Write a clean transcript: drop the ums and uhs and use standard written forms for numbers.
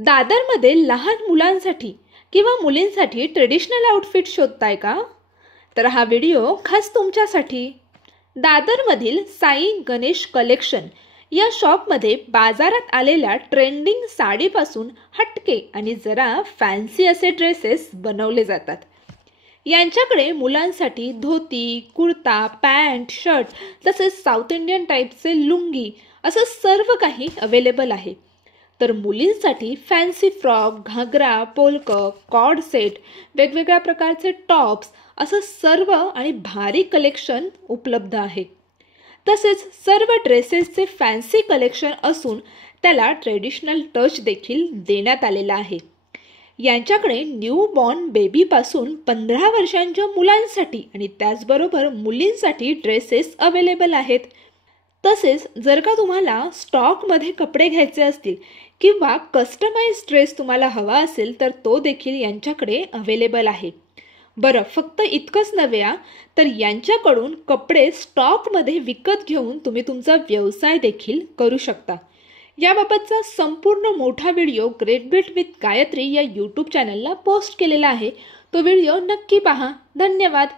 दादरमध्ये लहान मुलांसाठी किंवा मुलींसाठी ट्रेडिशनल आउटफिट शोधताय का? तर हा व्हिडिओ खास तुमच्यासाठी. दादरमधील साई गणेश कलेक्शन या शॉपमध्ये बाजारात आलेल्या ट्रेंडिंग साडीपासून हटके आणि जरा फॅन्सी असे ड्रेसेस बनवले जातात. यांच्याकडे मुलांसाठी धोती, कुर्ता, पॅन्ट, शर्ट तसेच साऊथ इंडियन टाईपचे लुंगी असं सर्व काही अवेलेबल आहे. तर मुलींसाठी फॅन्सी फ्रॉक, घागरा, पोलक, कॉर्ड सेट, वेगवेगळ्या प्रकारचे टॉप्स असं सर्व आणि भारी कलेक्शन उपलब्ध आहे. तसेच सर्व ड्रेसेसचे फॅन्सी कलेक्शन असून त्याला ट्रेडिशनल टच देखील देण्यात आलेला आहे. यांच्याकडे न्यू बॉर्न बेबीपासून 15 वर्षांच्या मुलांसाठी आणि त्याचबरोबर मुलींसाठी ड्रेसेस अवेलेबल आहेत. तसेच जर का तुम्हाला स्टॉकमध्ये कपडे घ्यायचे असतील किंवा कस्टमाइज ड्रेस तुम्हाला हवा असेल तर तो देखील यांच्याकडे अवेलेबल आहे. बरं, फक्त इतकंच नव्हे तर यांच्याकडून कपडे स्टॉकमध्ये विकत घेऊन तुम्ही तुमचा व्यवसाय देखील करू शकता. याबाबतचा संपूर्ण मोठा video great bit with Gayatri या यूट्यूब चॅनलला पोस्ट केलेला आहे. तो व्हिडिओ नक्की पहा. धन्यवाद.